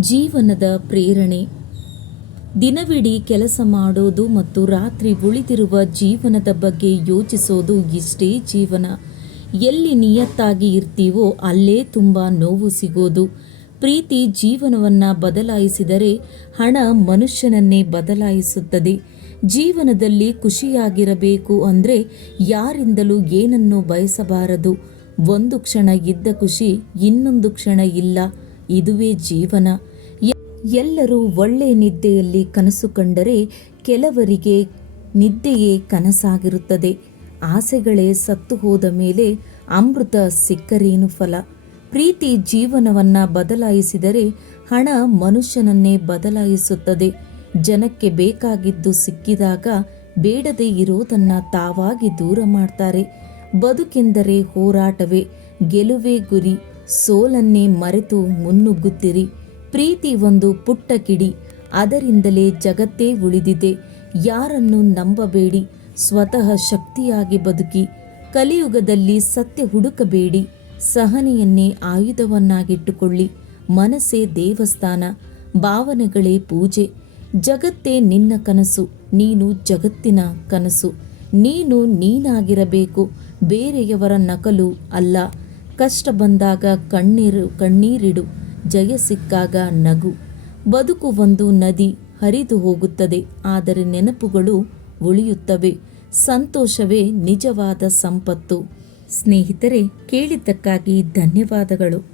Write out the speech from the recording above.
ಜೀವನದ ಪ್ರೇರಣೆ. ದಿನವಿಡೀ ಕೆಲಸ ಮಾಡೋದು ಮತ್ತು ರಾತ್ರಿ ಉಳಿದಿರುವ ಜೀವನದ ಬಗ್ಗೆ ಯೋಚಿಸೋದು ಇಷ್ಟೇ ಜೀವನ. ಎಲ್ಲಿ ನಿಯತ್ತಾಗಿ ಇರ್ತೀವೋ ಅಲ್ಲೇ ತುಂಬ ನೋವು ಸಿಗೋದು. ಪ್ರೀತಿ ಜೀವನವನ್ನು ಬದಲಾಯಿಸಿದರೆ ಹಣ ಮನುಷ್ಯನನ್ನೇ ಬದಲಾಯಿಸುತ್ತದೆ. ಜೀವನದಲ್ಲಿ ಖುಷಿಯಾಗಿರಬೇಕು ಅಂದರೆ ಯಾರಿಂದಲೂ ಏನನ್ನೂ ಬಯಸಬಾರದು. ಒಂದು ಕ್ಷಣ ಇದ್ದ ಖುಷಿ ಇನ್ನೊಂದು ಕ್ಷಣ ಇಲ್ಲ. ಇದುವೇ ಜೀವನ. ಎಲ್ಲರೂ ಒಳ್ಳೆ ನಿದ್ದೆಯಲ್ಲಿ ಕನಸು ಕಂಡರೆ ಕೆಲವರಿಗೆ ನಿದ್ದೆಯೇ ಕನಸಾಗಿರುತ್ತದೆ. ಆಸೆಗಳೇ ಸತ್ತು ಹೋದ ಮೇಲೆ ಅಮೃತ ಸಿಕ್ಕರೇನು ಫಲ. ಪ್ರೀತಿ ಜೀವನವನ್ನು ಬದಲಾಯಿಸಿದರೆ ಹಣ ಮನುಷ್ಯನನ್ನೇ ಬದಲಾಯಿಸುತ್ತದೆ. ಜನಕ್ಕೆ ಬೇಕಾಗಿದ್ದು ಸಿಕ್ಕಿದಾಗ ಬೇಡದೇ ಇರೋದನ್ನು ತಾವಾಗಿ ದೂರ ಮಾಡ್ತಾರೆ. ಬದುಕೆಂದರೆ ಹೋರಾಟವೇ, ಗೆಲುವೇ ಗುರಿ. ಸೋಲನ್ನೇ ಮರೆತು ಮುನ್ನುಗ್ಗುತ್ತಿರಿ. ಪ್ರೀತಿ ಒಂದು ಪುಟ್ಟ ಕಿಡಿ, ಅದರಿಂದಲೇ ಜಗತ್ತೇ ಉಳಿದಿದೆ. ಯಾರನ್ನು ನಂಬಬೇಡಿ, ಸ್ವತಃ ಶಕ್ತಿಯಾಗಿ ಬದುಕಿ. ಕಲಿಯುಗದಲ್ಲಿ ಸತ್ಯ ಹುಡುಕಬೇಡಿ, ಸಹನೆಯನ್ನೇ ಆಯುಧವನ್ನಾಗಿಟ್ಟುಕೊಳ್ಳಿ. ಮನಸ್ಸೇ ದೇವಸ್ಥಾನ, ಭಾವನೆಗಳೇ ಪೂಜೆ. ಜಗತ್ತೇ ನಿನ್ನ ಕನಸು, ನೀನು ಜಗತ್ತಿನ ಕನಸು. ನೀನು ನೀನಾಗಿರಬೇಕು, ಬೇರೆಯವರ ನಕಲು ಅಲ್ಲ. ಕಷ್ಟ ಬಂದಾಗ ಕಣ್ಣೀರಿಡು, ಜಯ ಸಿಕ್ಕಾಗ ನಗು. ಬದುಕು ಒಂದು ನದಿ, ಹರಿದು ಹೋಗುತ್ತದೆ, ಆದರೆ ನೆನಪುಗಳು ಉಳಿಯುತ್ತವೆ. ಸಂತೋಷವೇ ನಿಜವಾದ ಸಂಪತ್ತು. ಸ್ನೇಹಿತರೆ, ಕೇಳಿದ್ದಕ್ಕಾಗಿ ಧನ್ಯವಾದಗಳು.